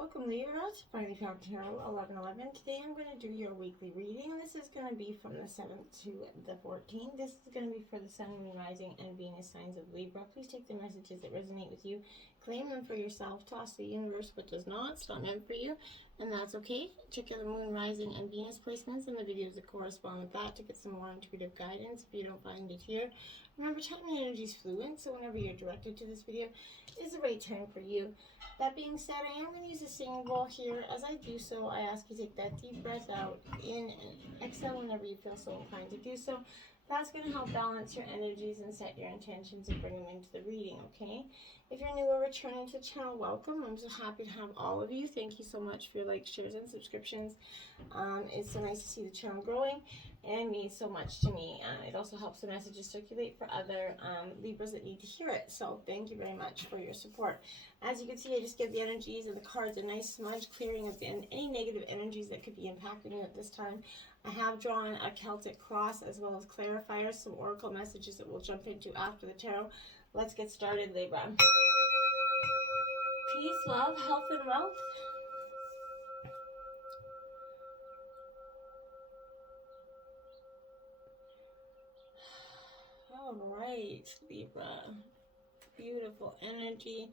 Welcome Libra to Finally Found Tarot 11/11. Today I'm going to do your weekly reading. This is going to be from the 7th to the 14th. This is going to be for the Sun, Moon, Rising, and Venus signs of Libra. Please take the messages that resonate with you, claim them for yourself, toss the universe what does not. It's not meant for you, and that's okay. Check out the Moon, Rising, and Venus placements and the videos that correspond with that to get some more intuitive guidance if you don't find it here. Remember, time and energy is fluid, so whenever you're directed to this video is the right time for you. That being said, I am going to use a singing bowl here. As I do so, I ask you to take that deep breath out, in and exhale whenever you feel so inclined to do so. That's going to help balance your energies and set your intentions and bring them into the reading, okay? If you're new or returning to the channel, welcome. I'm so happy to have all of you. Thank you so much for your likes, shares, and subscriptions. It's so nice to see the channel growing, and it means so much to me. It also helps the messages circulate for other Libras that need to hear it. So thank you very much for your support. As you can see, I just give the energies and the cards a nice smudge clearing of any negative energies that could be impacting you at this time. I have drawn a Celtic cross as well as clarifiers, some oracle messages that we'll jump into after the tarot. Let's get started, Libra. Peace, love, health, and wealth. All right, Libra. Beautiful energy.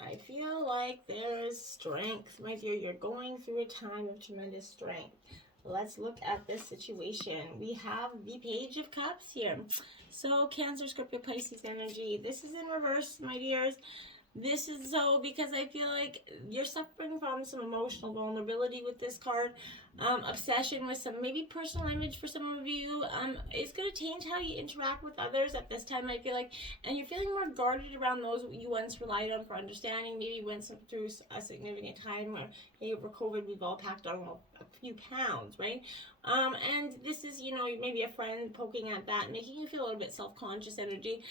I feel like there's strength, my dear. You're going through a time of tremendous strength. Let's look at this situation. We have the Page of Cups here. So Cancer, Scorpio, Pisces energy. This is in reverse, my dears. This is so because I feel like you're suffering from some emotional vulnerability with this card. Obsession with some maybe personal image for some of you. It's going to change how you interact with others at this time, I feel like. And you're feeling more guarded around those you once relied on for understanding. Maybe you went through a significant time where, hey, over COVID, we've all packed on a few pounds, right? And this is, maybe a friend poking at that, making you feel a little bit self-conscious energy.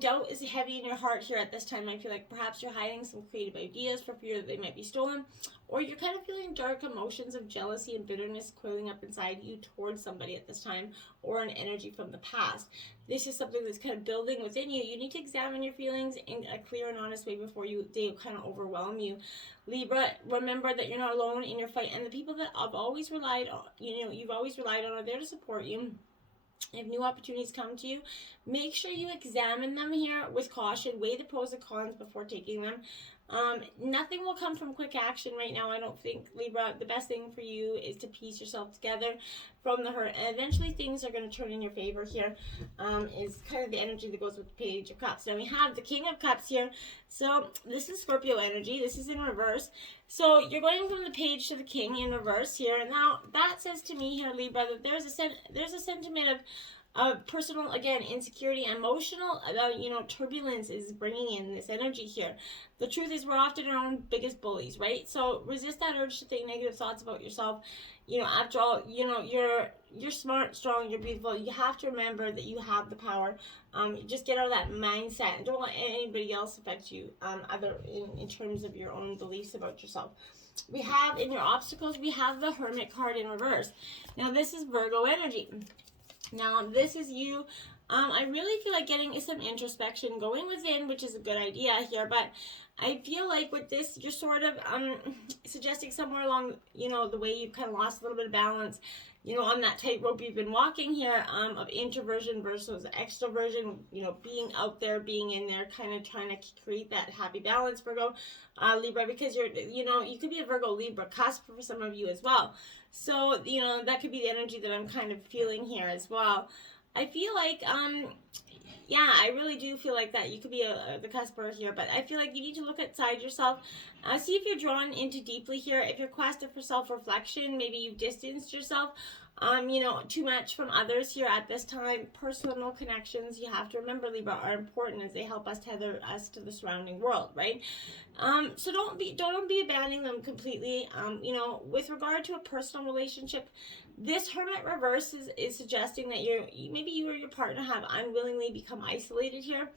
Doubt is heavy in your heart here at this time. I feel like perhaps you're hiding some creative ideas for fear that they might be stolen, or you're kind of feeling dark emotions of jealousy and bitterness coiling up inside you towards somebody at this time, or an energy from the past. This is something that's kind of building within you. You need to examine your feelings in a clear and honest way before they kind of overwhelm you. Libra, remember that you're not alone in your fight, and the people that I've always relied on, you've always relied on, are there to support you. If new opportunities come to you, make sure you examine them here with caution. Weigh the pros and cons before taking them. Nothing will come from quick action right now, I don't think, Libra. The best thing for you is to piece yourself together from the hurt, and eventually things are going to turn in your favor here. Is kind of the energy that goes with the Page of Cups. Now we have the King of Cups here. So this is Scorpio energy. This is in reverse. So you're going from the Page to the King in reverse here. Now that says to me here, Libra, that there's a sentiment of personal, again, insecurity, emotional, turbulence is bringing in this energy here. The truth is, we're often our own biggest bullies, right? So resist that urge to think negative thoughts about yourself. After all, you're smart, strong, you're beautiful. You have to remember that you have the power. Just get out of that mindset and don't let anybody else affect you, in terms of your own beliefs about yourself. We have, in your obstacles, we have the Hermit card in reverse. Now, this is Virgo energy. Now, this is you. I really feel like getting some introspection going within, which is a good idea here, but I feel like with this, you're sort of suggesting somewhere along, the way you've kind of lost a little bit of balance, on that tightrope you've been walking here, of introversion versus extroversion, being out there, being in there, kind of trying to create that happy balance, Virgo, Libra, because you could be a Virgo Libra cusp for some of you as well. So, that could be the energy that I'm kind of feeling here as well. I feel like, I really do feel like that. You could be the cusper here, but I feel like you need to look outside yourself. See if you're drawn into deeply here. If you're questing for self-reflection, maybe you've distanced yourself, too much from others here at this time. Personal connections, you have to remember, Libra, are important as they help us tether us to the surrounding world, right? So don't be abandoning them completely. With regard to a personal relationship, this Hermit reverse is suggesting that maybe you or your partner have unwillingly become isolated here.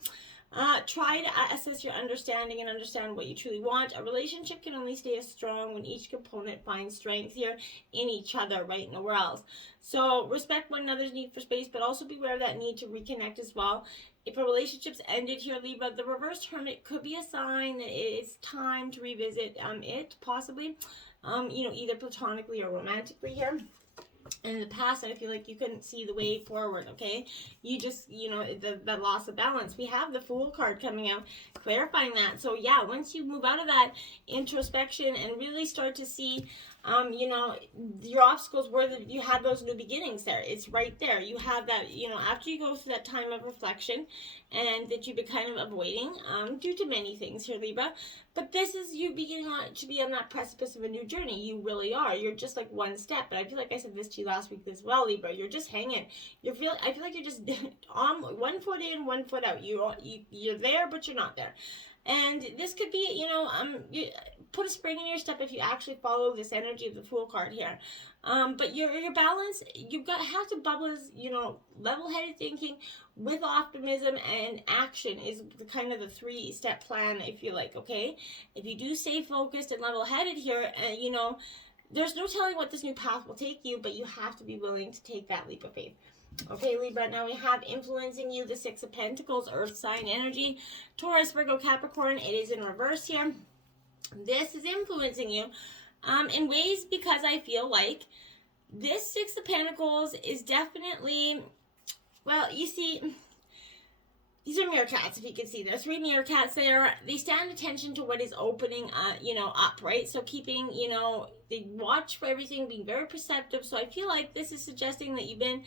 Try to assess your understanding and understand what you truly want. A relationship can only stay as strong when each component finds strength here in each other, right? Nowhere else. So respect one another's need for space, but also beware of that need to reconnect as well. If a relationship's ended here, Libra, the reversed Hermit could be a sign that it's time to revisit it, possibly, either platonically or romantically here. In the past, I feel like you couldn't see the way forward, okay? You just, the loss of balance. We have the Fool card coming out, clarifying that. So, yeah, once you move out of that introspection and really start to see, your obstacles where you had those new beginnings there. It's right there. You have that, after you go through that time of reflection and that you've been kind of avoiding due to many things here, Libra. But this is you beginning to be on that precipice of a new journey. You really are. You're just like one step. But I feel like I said this to you last week as well, Libra. You're just hanging. I feel like you're just on 1 foot in, 1 foot out. You're there, but you're not there. And this could be, you put a spring in your step if you actually follow this energy of the Fool card here. But your balance, have to bubble, level-headed thinking with optimism and action is kind of the 3-step plan, I feel like, okay? If you do stay focused and level-headed here, there's no telling what this new path will take you, but you have to be willing to take that leap of faith. Okay, Libra, now we have influencing you the 6 of Pentacles, Earth sign energy, Taurus, Virgo, Capricorn. It is in reverse here. This is influencing you in ways because I feel like this 6 of Pentacles is definitely, well, you see, these are meerkats, if you can see. There's 3 meerkats there. They stand attention to what is opening, up, right? So keeping, they watch for everything, being very perceptive. So I feel like this is suggesting that you've been,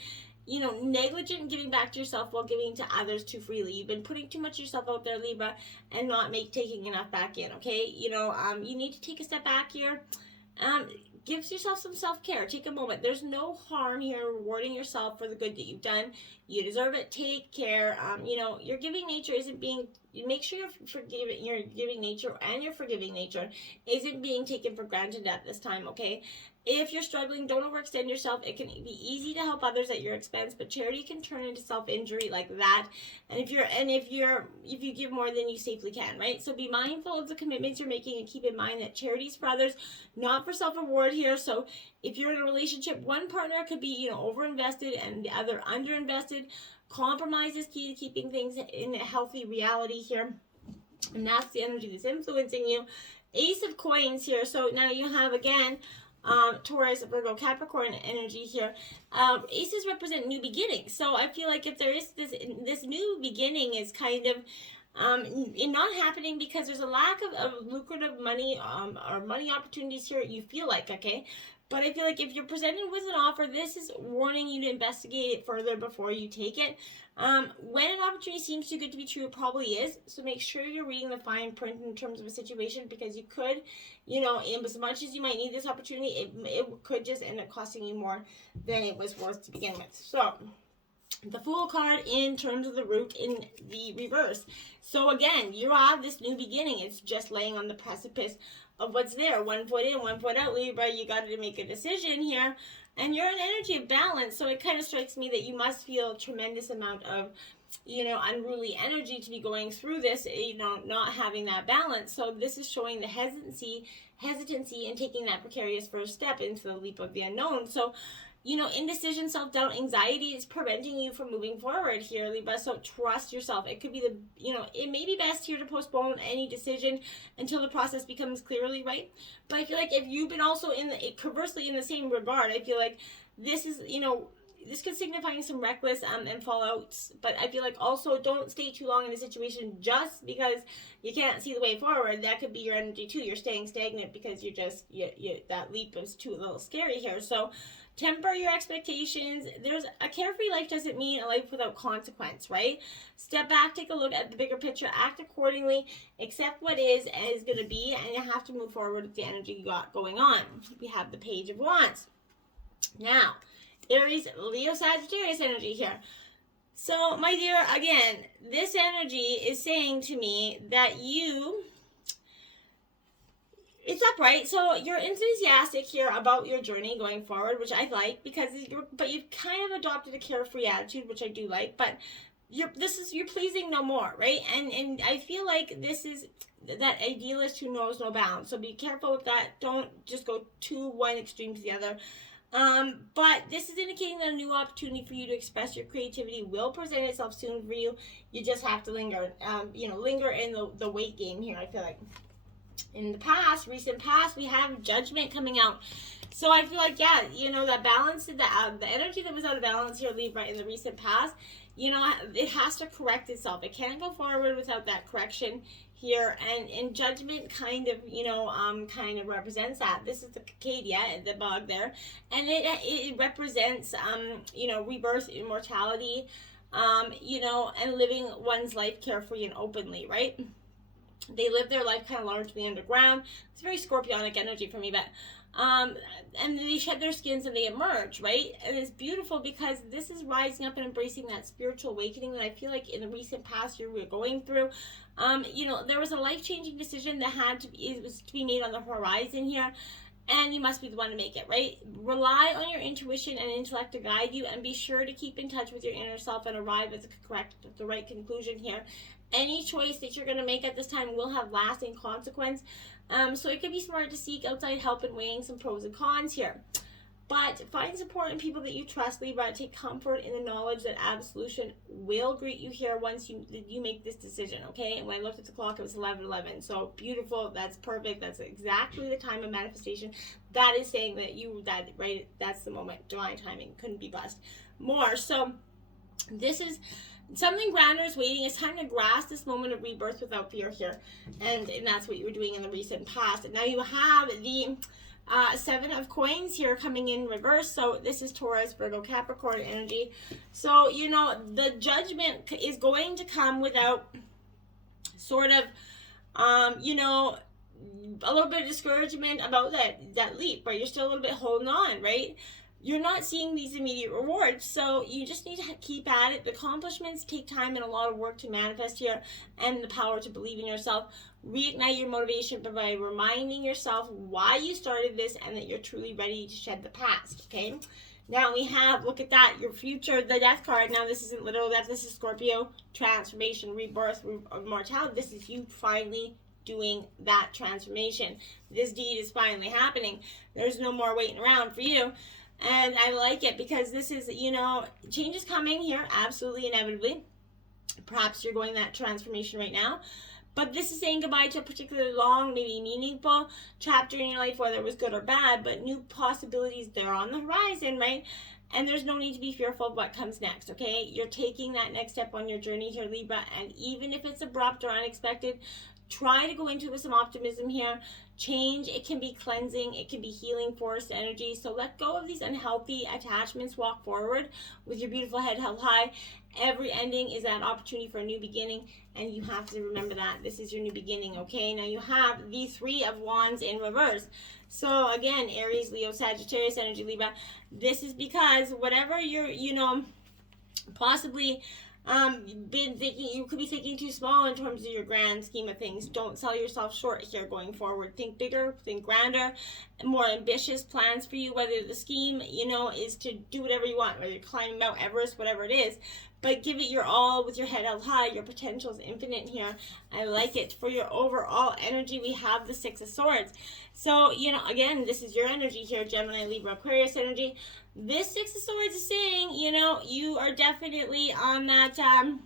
negligent in giving back to yourself while giving to others too freely. You've been putting too much of yourself out there, Libra, and not taking enough back in, okay? You need to take a step back here. Give yourself some self-care. Take a moment. There's no harm here in rewarding yourself for the good that you've done. You deserve it. Take care. Your giving nature isn't being, make sure your giving nature and your forgiving nature isn't being taken for granted at this time, okay? If you're struggling, don't overextend yourself. It can be easy to help others at your expense, but charity can turn into self-injury like that. And if you give more than you safely can, right? So be mindful of the commitments you're making and keep in mind that charity is for others, not for self-reward here. So if you're in a relationship, one partner could be, over-invested and the other under-invested. Compromise is key to keeping things in a healthy reality here. And that's the energy that's influencing you. Ace of Coins here. So now you have, again, Taurus, Virgo, Capricorn energy here. Aces represent new beginnings. So I feel like if there is this new beginning is kind of not happening because there's a lack of lucrative money or money opportunities here, you feel like, okay? But I feel like if you're presented with an offer, this is warning you to investigate it further before you take it. When an opportunity seems too good to be true, it probably is. So make sure you're reading the fine print in terms of a situation, because you could, as much as you might need this opportunity, it could just end up costing you more than it was worth to begin with. So the Fool card in terms of the root in the reverse. So again, you have this new beginning. It's just laying on the precipice of what's there. 1 foot in, 1 foot out, Libra. You got to make a decision here. And you're an energy of balance. So it kind of strikes me that you must feel a tremendous amount of, unruly energy to be going through this, not having that balance. So this is showing the hesitancy in taking that precarious first step into the leap of the unknown. So, indecision, self-doubt, anxiety is preventing you from moving forward here, Libra. So trust yourself. It could be it may be best here to postpone any decision until the process becomes clearly right. But I feel like if you've been also conversely in the same regard, I feel like this is, this could signify some reckless and fallouts. But I feel like also don't stay too long in a situation just because you can't see the way forward. That could be your energy too. You're staying stagnant because you're just, that leap is too a little scary here. So temper your expectations. There's a carefree life doesn't mean a life without consequence, right? Step back, take a look at the bigger picture, act accordingly, accept what is going to be, and you have to move forward with the energy you got going on. We have the Page of Wands. Now, Aries, Leo, Sagittarius energy here. So, my dear, again, this energy is saying to me that it's upright. So you're enthusiastic here about your journey going forward, which I like, because you've kind of adopted a carefree attitude, which I do like, but you're pleasing no more, right? And I feel like this is that idealist who knows no bounds. So be careful with that. Don't just go to one extreme to the other. But this is indicating that a new opportunity for you to express your creativity will present itself soon for you. You just have to linger, linger in the weight game here. I feel like in the past, recent past, we have judgment coming out. So I feel like, yeah, that balance, the energy that was out of balance here, Libra, in the recent past, it has to correct itself. It can't go forward without that correction here, and judgment kind of represents that. This is the Cacadia, the bug there, and it represents rebirth, immortality, and living one's life carefully and openly, right? They live their life kind of largely underground. It's very scorpionic energy for me, but and they shed their skins and they emerge, right? And it's beautiful because this is rising up and embracing that spiritual awakening that I feel like in the recent past year we're going through. There was a life-changing decision that was to be made on the horizon here, and you must be the one to make it, right? Rely on your intuition and intellect to guide you, and be sure to keep in touch with your inner self and arrive at the right conclusion here. Any choice that you're going to make at this time will have lasting consequence. So it could be smart to seek outside help in weighing some pros and cons here. But find support in people that you trust, Libra. Take comfort in the knowledge that absolution will greet you here once you make this decision, okay? And when I looked at the clock, it was 11:11. So beautiful. That's perfect. That's exactly the time of manifestation. That is saying that right? That's the moment. Divine timing. Couldn't be blessed more. So this is something grander is waiting. It's time to grasp this moment of rebirth without fear here. And that's what you were doing in the recent past. And now you have the Seven of Coins here coming in reverse. So this is Taurus, Virgo, Capricorn energy. So, the judgment is going to come without sort of, a little bit of discouragement about that leap, right? You're still a little bit holding on, right? You're not seeing these immediate rewards, so you just need to keep at it. The accomplishments take time and a lot of work to manifest here, and the power to believe in yourself. Reignite your motivation by reminding yourself why you started this and that you're truly ready to shed the past, okay? Now we have, look at that, your future, the death card. Now this isn't literal death, this is Scorpio, transformation, rebirth, immortality. This is you finally doing that transformation. This deed is finally happening. There's no more waiting around for you. And I like it because this is, change is coming here, absolutely, inevitably. Perhaps you're going that transformation right now. But this is saying goodbye to a particularly long, maybe meaningful chapter in your life, whether it was good or bad, but new possibilities, they're on the horizon, right? And there's no need to be fearful of what comes next, okay? You're taking that next step on your journey here, Libra, and even if it's abrupt or unexpected, try to go into it with some optimism here. Change, it can be cleansing, it can be healing force energy. So let go of these unhealthy attachments, walk forward with your beautiful head held high. Every ending is an opportunity for a new beginning, and you have to remember that. This is your new beginning, okay? Now you have the Three of Wands in reverse. So again, Aries, Leo, Sagittarius energy, Libra. This is because whatever you're, possibly been thinking, you could be thinking too small in terms of your grand scheme of things. Don't sell yourself short here going forward. Think bigger, think grander, more ambitious plans for you, whether the scheme, is to do whatever you want, whether you're climbing Mount Everest, whatever it is. But give it your all with your head held high. Your potential is infinite here. I like it. For your overall energy, we have the Six of Swords. So, again, this is your energy here, Gemini, Libra, Aquarius energy. This Six of Swords is saying, you are definitely on that, that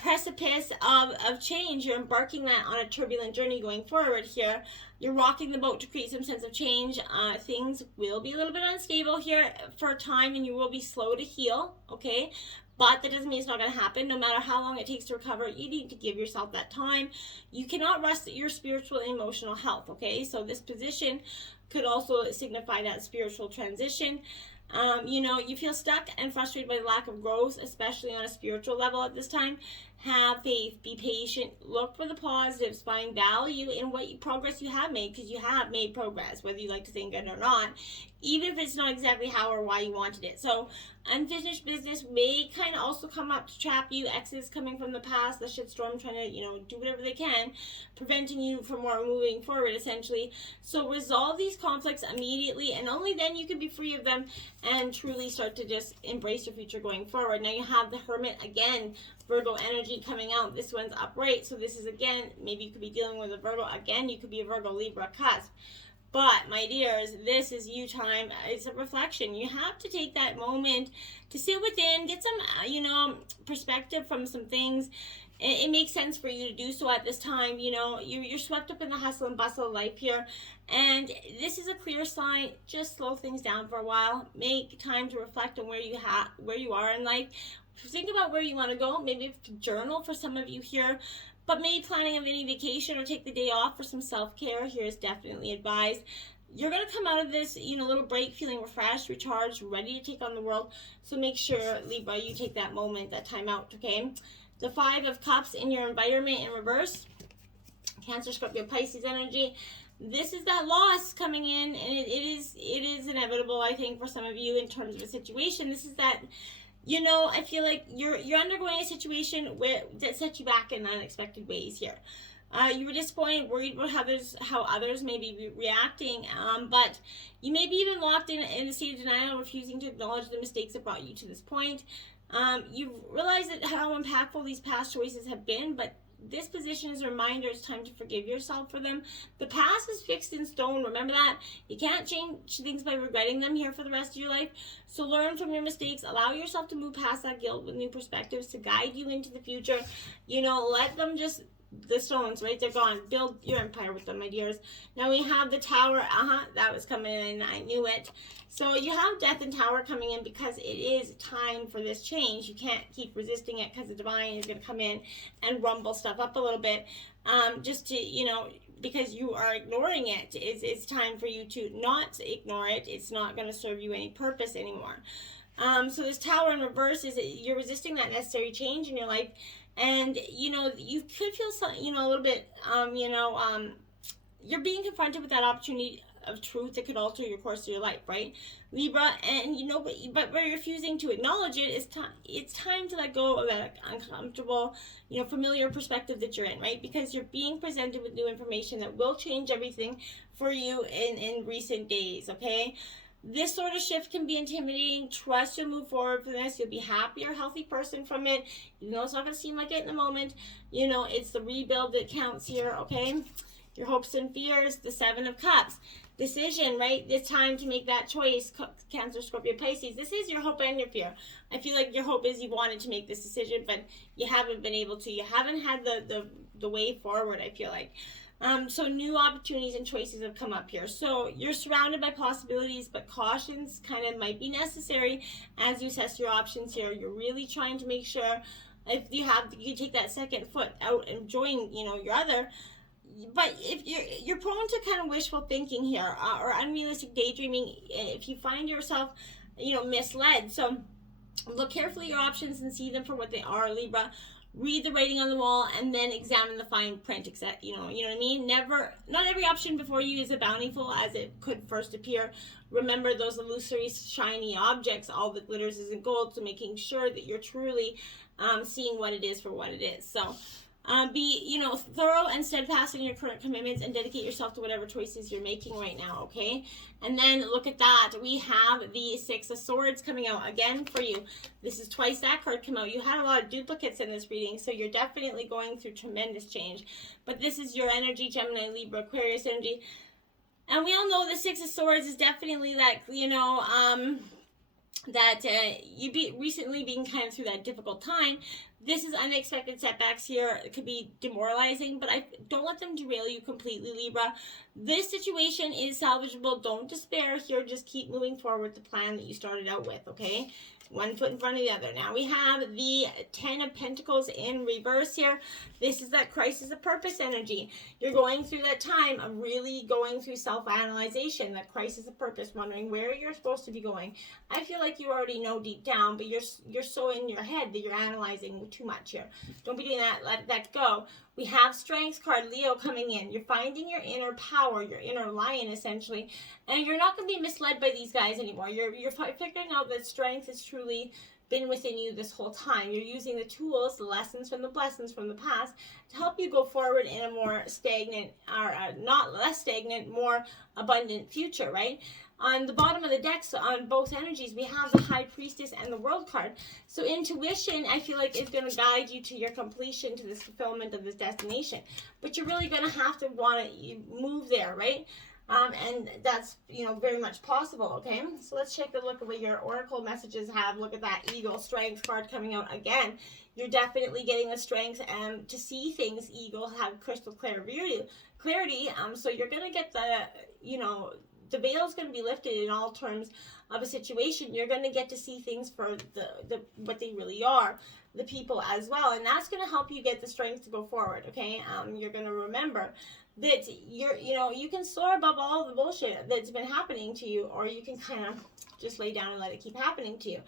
precipice of change. You're embarking on a turbulent journey going forward here. You're rocking the boat to create some sense of change. Things will be a little bit unstable here for a time, and you will be slow to heal, okay? But that doesn't mean it's not going to happen. No matter how long it takes to recover, you need to give yourself that time. You cannot rush your spiritual and emotional health, okay? So this position could also signify that spiritual transition. You feel stuck and frustrated by the lack of growth, especially on a spiritual level at this time. Have faith, be patient, look for the positives, find value in what progress you have made, because you have made progress, whether you like to think it or not, even if it's not exactly how or why you wanted it. So unfinished business may kind of also come up to trap you. Exes coming from the past, the shitstorm trying to, do whatever they can, preventing you from more moving forward, essentially. So resolve these conflicts immediately, and only then you can be free of them and truly start to just embrace your future going forward. Now you have the Hermit again, Virgo energy coming out. This one's upright, so this is, again, maybe you could be dealing with a Virgo. Again, you could be a Virgo, Libra, cusp. But, my dears, this is you time. It's a reflection. You have to take that moment to sit within, get some, perspective from some things. It makes sense for you to do so at this time. You're swept up in the hustle and bustle of life here. And this is a clear sign. Just slow things down for a while. Make time to reflect on where you are in life. Think about where you want to go. Maybe journal for some of you here. But maybe planning a mini vacation or take the day off for some self-care here is definitely advised. You're going to come out of this, little break feeling refreshed, recharged, ready to take on the world. So make sure, Libra, you take that moment, that time out, okay? The 5 of Cups in your environment in reverse. Cancer, Scorpio, Pisces energy. This is that loss coming in, and it is inevitable, I think, for some of you in terms of a situation. This is that... I feel like you're undergoing a situation that set you back in unexpected ways here. You were disappointed, worried about how others may be reacting, but you may be even locked in a state of denial, refusing to acknowledge the mistakes that brought you to this point. You realize how impactful these past choices have been, but this position is a reminder it's time to forgive yourself for them. The past is fixed in stone. Remember that. You can't change things by regretting them here for the rest of your life. So learn from your mistakes. Allow yourself to move past that guilt with new perspectives to guide you into the future. Let them just... the stones, right? They're gone. Build your empire with them, my dears. Now we have the Tower. That was coming in. I knew it. So you have Death and Tower coming in because it is time for this change. You can't keep resisting it because the Divine is going to come in and rumble stuff up a little bit. Just to, because you are ignoring it. It's time for you to not ignore it. It's not going to serve you any purpose anymore. So this Tower in reverse is you're resisting that necessary change in your life. And, you could feel, a little bit, you're being confronted with that opportunity of truth that could alter your course of your life, right, Libra? And, but by refusing to acknowledge it, it's time to let go of that uncomfortable, familiar perspective that you're in, right? Because you're being presented with new information that will change everything for you in recent days, okay? This sort of shift can be intimidating. Trust you'll move forward from this. You'll be happier, healthy person from it. Even though it's not going to seem like it in the moment. It's the rebuild that counts here, okay? Your hopes and fears, the 7 of Cups. Decision, right? It's time to make that choice. Cancer, Scorpio, Pisces. This is your hope and your fear. I feel like your hope is you wanted to make this decision, but you haven't been able to. You haven't had the way forward, I feel like. So new opportunities and choices have come up here. So you're surrounded by possibilities, but cautions kind of might be necessary as you assess your options here. You're really trying to make sure if you take that second foot out and join, your other. But if you're prone to kind of wishful thinking here or unrealistic daydreaming, if you find yourself, misled. So look carefully at your options and see them for what they are, Libra. Read the writing on the wall and then examine the fine print, except, you know what I mean? Not every option before you is as bountiful as it could first appear. Remember those illusory, shiny objects, all that glitters isn't gold, so making sure that you're truly seeing what it is for what it is. So be, thorough and steadfast in your current commitments and dedicate yourself to whatever choices you're making right now, okay? And then look at that. We have the 6 of Swords coming out again for you. This is twice that card come out. You had a lot of duplicates in this reading, so you're definitely going through tremendous change. But this is your energy, Gemini, Libra, Aquarius energy. And we all know the 6 of Swords is definitely that, recently being kind of through that difficult time. This is unexpected setbacks here. It could be demoralizing, but don't let them derail you completely, Libra. This situation is salvageable. Don't despair here. Just keep moving forward the plan that you started out with, okay? One foot in front of the other. Now we have the 10 of Pentacles in reverse here. This is that crisis of purpose energy. You're going through that time of really going through self-analyzation, that crisis of purpose, wondering where you're supposed to be going. I feel like you already know deep down, but you're so in your head that you're analyzing too much here. Don't be doing that. Let that go. We have Strength card, Leo, coming in. You're finding your inner power, your inner lion, essentially. And you're not going to be misled by these guys anymore. You're figuring out that strength has truly been within you this whole time. You're using the tools, the lessons from the blessings from the past to help you go forward in a more stagnant, or not less stagnant, more abundant future, right? On the bottom of the decks, on both energies, we have the High Priestess and the World card. So intuition, I feel like, is going to guide you to your completion, to this fulfillment of this destination. But you're really going to have to want to move there, right? And that's, very much possible, okay? So let's take a look at what your oracle messages have. Look at that Eagle Strength card coming out again. You're definitely getting the strength to see things. Eagle have crystal clear clarity. So you're going to get the veil's going to be lifted in all terms of a situation. You're going to get to see things for the what they really are, the people as well, and that's going to help you get the strength to go forward, okay? You're going to remember that you can soar above all the bullshit that's been happening to you, or you can kind of just lay down and let it keep happening to you.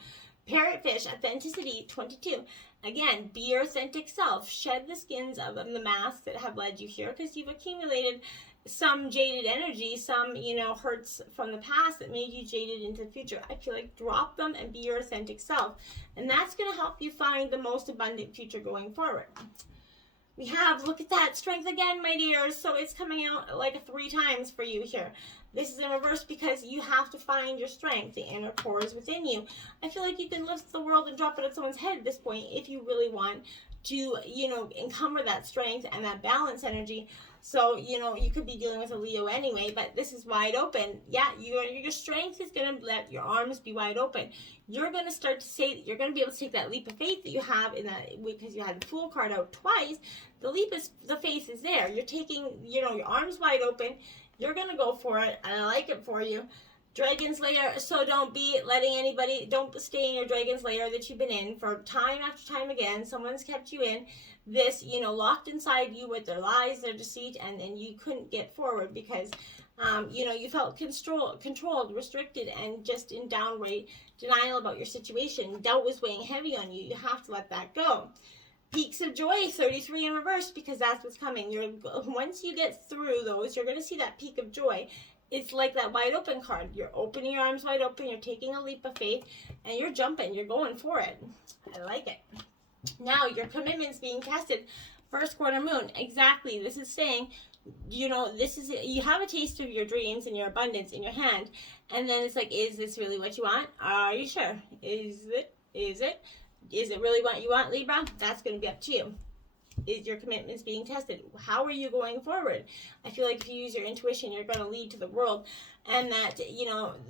Parrotfish, authenticity, 22. Again, be your authentic self. Shed the skins of the masks that have led you here, because you've accumulated some jaded energy, some, hurts from the past that made you jaded into the future. I feel like drop them and be your authentic self. And that's going to help you find the most abundant future going forward. We have, look at that strength again, my dears. So it's coming out like 3 times for you here. This is in reverse because you have to find your strength. The inner core is within you. I feel like you can lift the world and drop it at someone's head at this point if you really want to, encumber that strength and that balance energy. So, you could be dealing with a Leo anyway, but this is wide open. Yeah, your strength is going to let your arms be wide open. You're going to start to say, you're going to be able to take that leap of faith that you have in that, because you had the Fool card out twice. The faith is there. You're taking, your arms wide open. You're going to go for it. I like it for you. Dragon's Lair, so don't stay in your Dragon's Lair that you've been in for time after time again. Someone's kept you in this, locked inside you with their lies, their deceit, and then you couldn't get forward because, you felt controlled, restricted, and just in downright denial about your situation. Doubt was weighing heavy on you. You have to let that go. Peaks of Joy, 33 in reverse, because that's what's coming. Once you get through those, you're going to see that peak of joy. It's like that wide open card. You're opening your arms wide open, you're taking a leap of faith, and you're jumping, you're going for it. I like it. Now, your commitment's being tested. First quarter moon, exactly. This is saying, you have a taste of your dreams and your abundance in your hand, and then it's like, is this really what you want? Are you sure? Is it really what you want, Libra? That's going to be up to you. Is your commitments being tested? How are you going forward? I feel like if you use your intuition, you're going to lead to the world, and that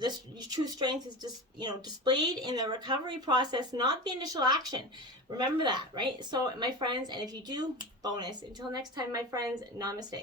this true strength is just displayed in the recovery process, not the initial action. Remember that, right? So, my friends, and if you do, bonus. Until next time, my friends, namaste.